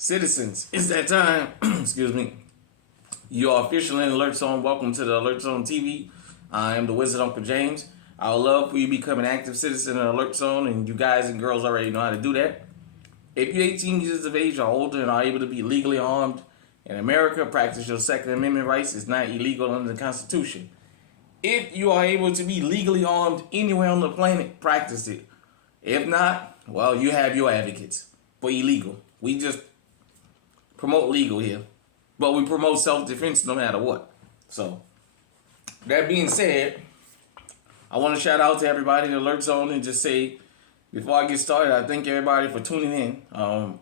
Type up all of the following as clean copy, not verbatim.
Citizens, it's that time. Excuse me. You are officially in Alert Zone. Welcome to the Alert Zone TV. I am the Wizard Uncle James. I would love for you to become an active citizen in Alert Zone, and you guys and girls already know how to do that. If you're 18 years of age or older and are able to be legally armed in America, practice your Second Amendment rights. It's not illegal under the Constitution. If you are able to be legally armed anywhere on the planet, practice it. If not, well, you have your advocates for illegal. We just promote legal here, but we promote self-defense no matter what. So, that being said, I want to shout out to everybody in the Alert Zone and just say, before I get started, I thank everybody for tuning in.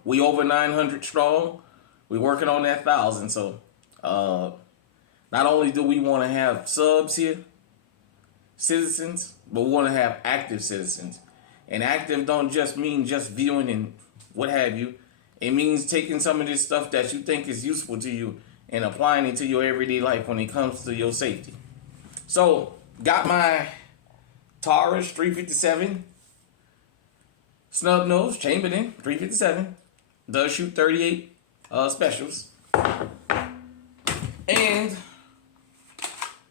We over 900 strong. We're working on that 1,000. So, not only do we want to have subs here, citizens, but we want to have active citizens. And active don't just mean just viewing and what have you. It means taking some of this stuff that you think is useful to you and applying it to your everyday life when it comes to your safety. So, got my Taurus 357 snub nose chambered in 357. Does shoot 38 specials. And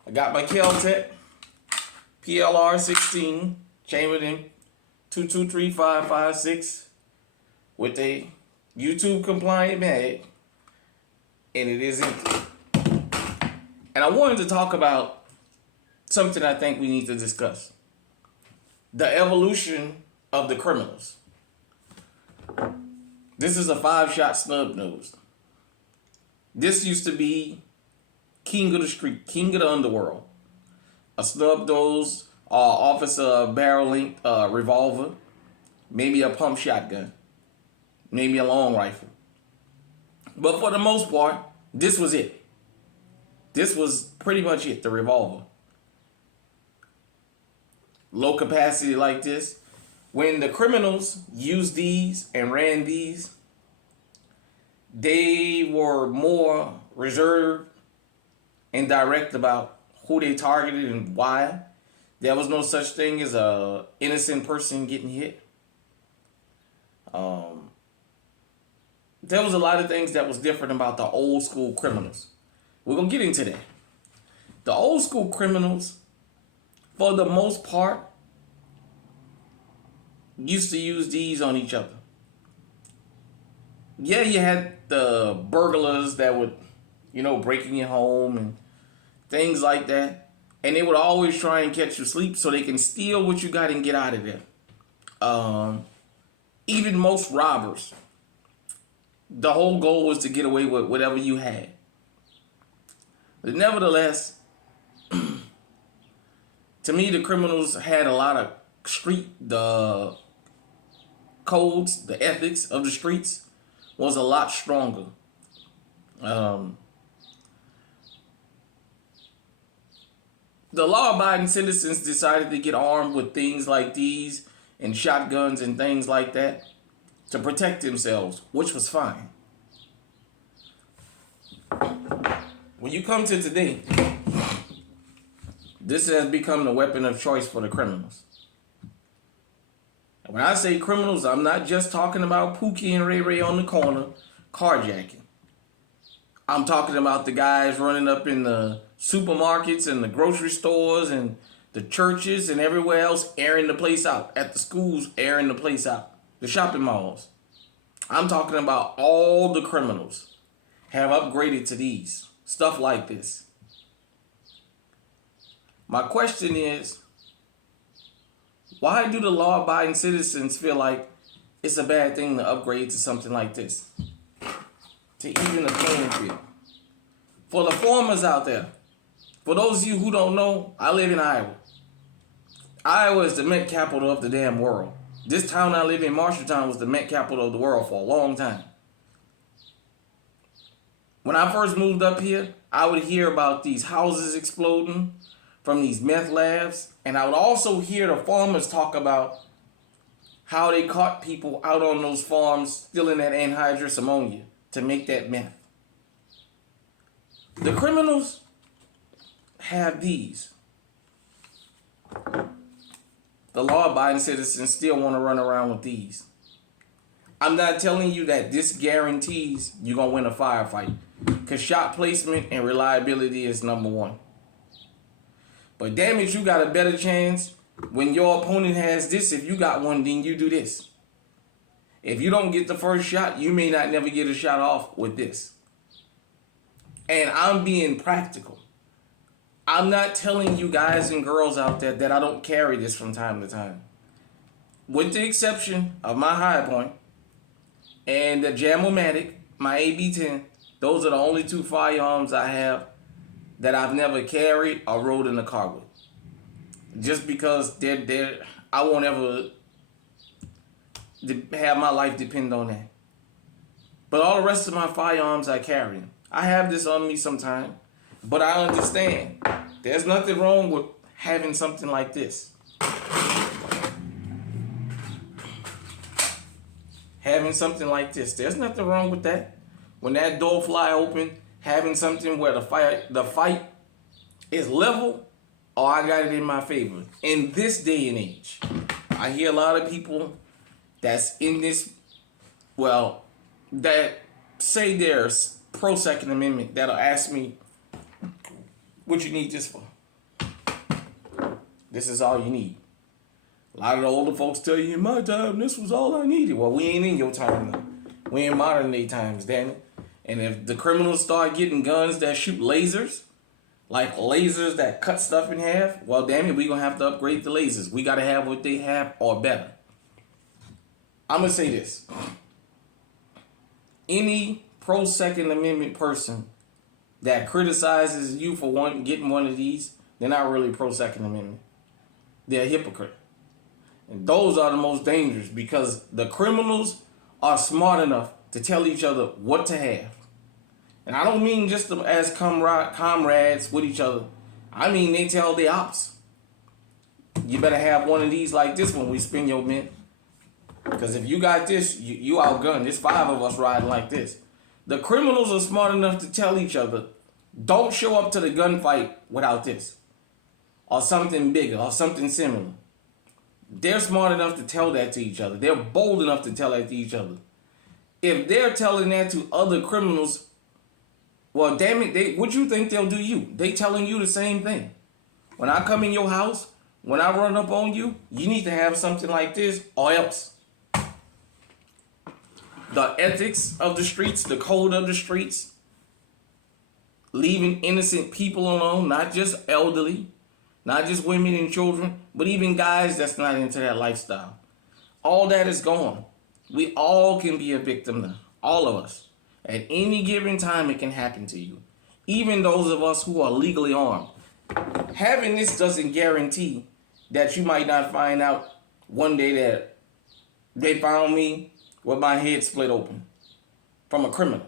I got my Kel-Tec PLR 16 chambered in 223556 with a YouTube compliant mag, and it is empty. And I wanted to talk about something I think we need to discuss. The evolution of the criminals. This is a 5-shot snub nose. This used to be king of the street, king of the underworld. A snub nose, officer barrel length revolver, maybe a pump shotgun, maybe a long rifle. But for the most part, this was it. This was pretty much it, the revolver. Low capacity like this. When the criminals used these and ran these, they were more reserved and direct about who they targeted and why. There was no such thing as a innocent person getting hit. There was a lot of things that was different about the old school criminals. We're going to get into that. The old school criminals, for the most part, used to use these on each other. Yeah, you had the burglars that would, break in your home and things like that. And they would always try and catch you asleep so they can steal what you got and get out of there. Even most robbers, the whole goal was to get away with whatever you had. But nevertheless, to me, the criminals had a lot of the codes, the ethics of the streets was a lot stronger. The law-abiding citizens decided to get armed with things like these and shotguns and things like that to protect themselves, which was fine. When you come to today, this has become the weapon of choice for the criminals. And when I say criminals, I'm not just talking about Pookie and Ray Ray on the corner carjacking. I'm talking about the guys running up in the supermarkets and the grocery stores and the churches and everywhere else, airing the place out. At the schools, airing the place out. The shopping malls. I'm talking about all the criminals have upgraded to these. Stuff like this. My question is, why do the law-abiding citizens feel like it's a bad thing to upgrade to something like this? To even the playing field. For the farmers out there, for those of you who don't know, I live in Iowa. Iowa is the Met capital of the damn world. This town I live in, Marshalltown, was the Met capital of the world for a long time. When I first moved up here, I would hear about these houses exploding from these meth labs, and I would also hear the farmers talk about how they caught people out on those farms stealing that anhydrous ammonia to make that meth. The criminals have these. The law-abiding citizens still want to run around with these. I'm not telling you that this guarantees you're going to win a firefight. Because shot placement and reliability is number one. But damn it, you got a better chance when your opponent has this. If you got one, then you do this. If you don't get the first shot, you may not never get a shot off with this. And I'm being practical. I'm not telling you guys and girls out there that I don't carry this from time to time. With the exception of my High Point and the Jam-O-Matic, my AB-10, those are the only two firearms I have that I've never carried or rode in the car with. Just because I won't ever have my life depend on that. But all the rest of my firearms I carry. I have this on me sometime, but I understand there's nothing wrong with having something like this. Having something like this, there's nothing wrong with that. When that door fly open, having something where the fight is level, or I got it in my favor. In this day and age, I hear a lot of people that's in this, that say they're pro Second Amendment that'll ask me, what you need this for? This is all you need. A lot of the older folks tell you, in my time, this was all I needed. Well, we ain't in your time now. We in modern day times, damn it. And if the criminals start getting guns that shoot lasers, like lasers that cut stuff in half, well, damn it, we gonna have to upgrade the lasers. We gotta have what they have or better. I'm gonna say this. Any pro Second Amendment person that criticizes you for getting one of these, they're not really pro Second Amendment. They're a hypocrite. And those are the most dangerous because the criminals are smart enough to tell each other what to have. And I don't mean just as comrades with each other. I mean they tell the ops, you better have one of these like this when we spin your mint. Because if you got this, you outgunned. There's 5 of us riding like this. The criminals are smart enough to tell each other, don't show up to the gunfight without this. Or something bigger, or something similar. They're smart enough to tell that to each other. They're bold enough to tell that to each other. If they're telling that to other criminals, well, damn it, what you think they'll do you? They telling you the same thing. When I come in your house, when I run up on you, you need to have something like this or else. The ethics of the streets, the code of the streets, leaving innocent people alone, not just elderly, not just women and children, but even guys that's not into that lifestyle. All that is gone. We all can be a victim now. All of us. At any given time, it can happen to you. Even those of us who are legally armed. Having this doesn't guarantee that you might not find out one day that they found me with my head split open from a criminal.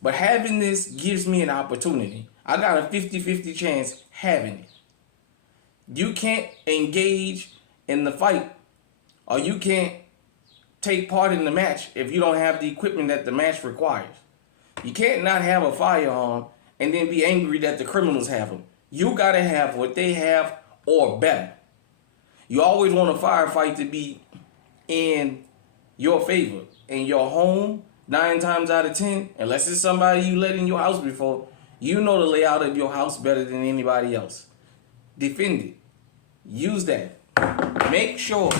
But having this gives me an opportunity. I got a 50-50 chance having it. You can't engage in the fight or you can't take part in the match if you don't have the equipment that the match requires. You can't not have a firearm and then be angry that the criminals have them. You got to have what they have or better. You always want a firefight to be in your favor. In your home, 9 times out of 10, unless it's somebody you let in your house before, you know the layout of your house better than anybody else. Defend it. Use that. Make sure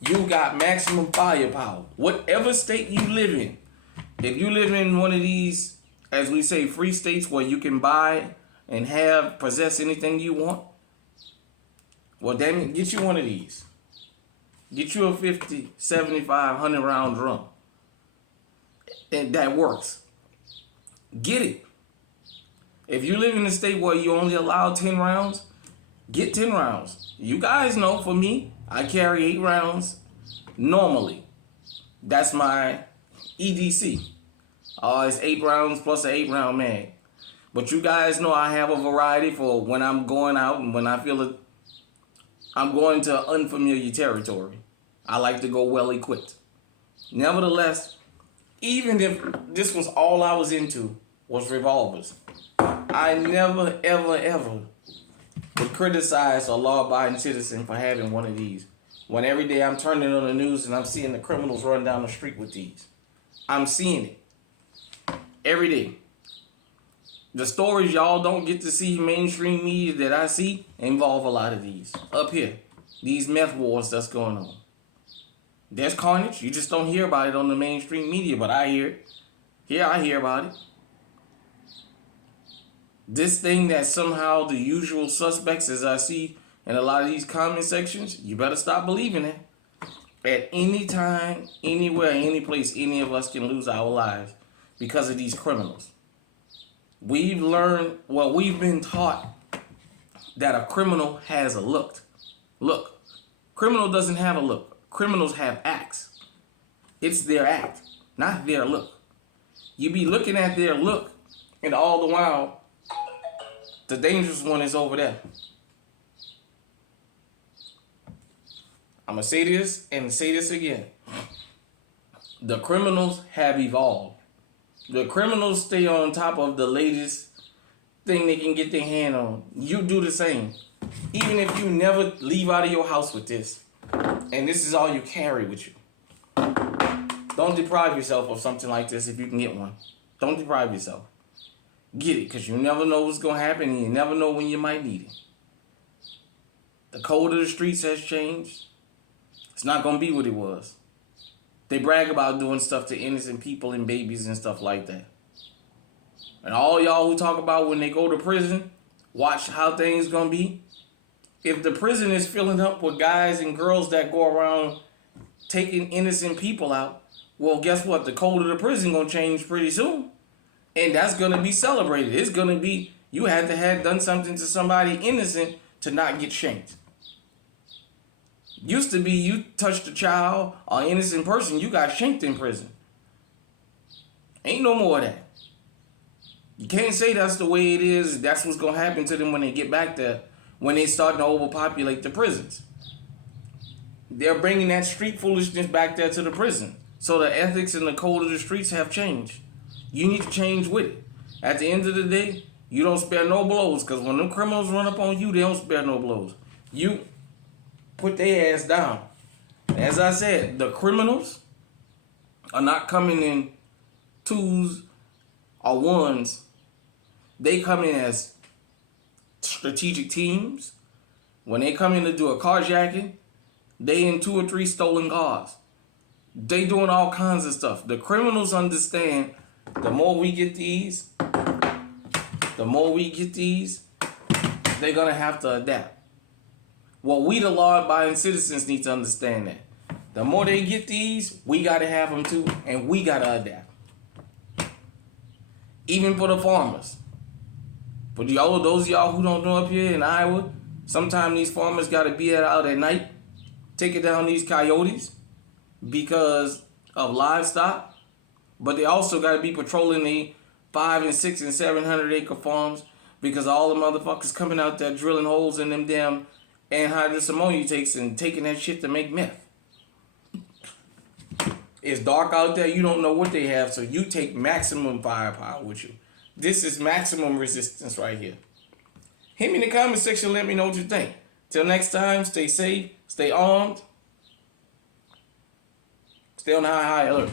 you got maximum firepower. Whatever state you live in. If you live in one of these, as we say, free states where you can buy and possess anything you want, well, damn it, get you one of these. Get you a 50, 75, 100 round drum. And that works. Get it. If you live in a state where you only allow 10 rounds, get 10 rounds. You guys know, for me, I carry 8 rounds normally. That's my EDC. It's 8 rounds plus an 8 round mag. But you guys know I have a variety for when I'm going out and when I feel it. I'm going to unfamiliar territory. I like to go well equipped. Nevertheless, even if this was all I was into was revolvers, I never, ever, ever would criticize a law-abiding citizen for having one of these. when every day I'm turning on the news and I'm seeing the criminals run down the street with these. I'm seeing it every day. The stories y'all don't get to see mainstream media that I see involve a lot of these. Up here, these meth wars that's going on. There's carnage. You just don't hear about it on the mainstream media, but I hear it. Here I hear about it. This thing that somehow the usual suspects, as I see in a lot of these comment sections, you better stop believing it. At any time, anywhere, any place, any of us can lose our lives because of these criminals. We've learned, well, we've been taught that a criminal has a look. Look, criminal doesn't have a look. Criminals have acts. It's their act, not their look. You be looking at their look, and all the while, the dangerous one is over there. I'm going to say this and say this again. The criminals have evolved. The criminals stay on top of the latest thing they can get their hand on. You do the same. Even if you never leave out of your house with this, and this is all you carry with you. Don't deprive yourself of something like this if you can get one. Don't deprive yourself. Get it, because you never know what's going to happen, and you never know when you might need it. The code of the streets has changed. It's not going to be what it was. They brag about doing stuff to innocent people and babies and stuff like that. And all y'all who talk about when they go to prison, watch how things going to be. If the prison is filling up with guys and girls that go around taking innocent people out, well, guess what? The code of the prison going to change pretty soon. And that's going to be celebrated. It's going to be, you had to have done something to somebody innocent to not get shanked. Used to be you touched a child or innocent person, you got shanked in prison. Ain't no more of that. You can't say that's the way it is. That's what's going to happen to them when they get back there, when they start to overpopulate the prisons. They're bringing that street foolishness back there to the prison. So the ethics and the code of the streets have changed. You need to change with it. At the end of the day, you don't spare no blows, because when them criminals run up on you, they don't spare no blows. You put their ass down. As I said, the criminals are not coming in twos or ones. They come in as strategic teams. When they come in to do a carjacking, they in 2 or 3 stolen cars. They doing all kinds of stuff. The criminals understand the more we get these, they're going to have to adapt. Well, we, the law-abiding citizens, need to understand that. The more they get these, we got to have them too, and we got to adapt. Even for the farmers. For those of y'all who don't know up here in Iowa, sometimes these farmers got to be out at night, taking down these coyotes because of livestock. But they also got to be patrolling the 500 and 600 and 700 acre farms because all the motherfuckers coming out there drilling holes in them damn anhydrous ammonia takes and taking that shit to make meth. It's dark out there. You don't know what they have, so you take maximum firepower with you. This is maximum resistance right here. Hit me in the comment section. Let me know what you think. Till next time, stay safe, stay armed, stay on high alert.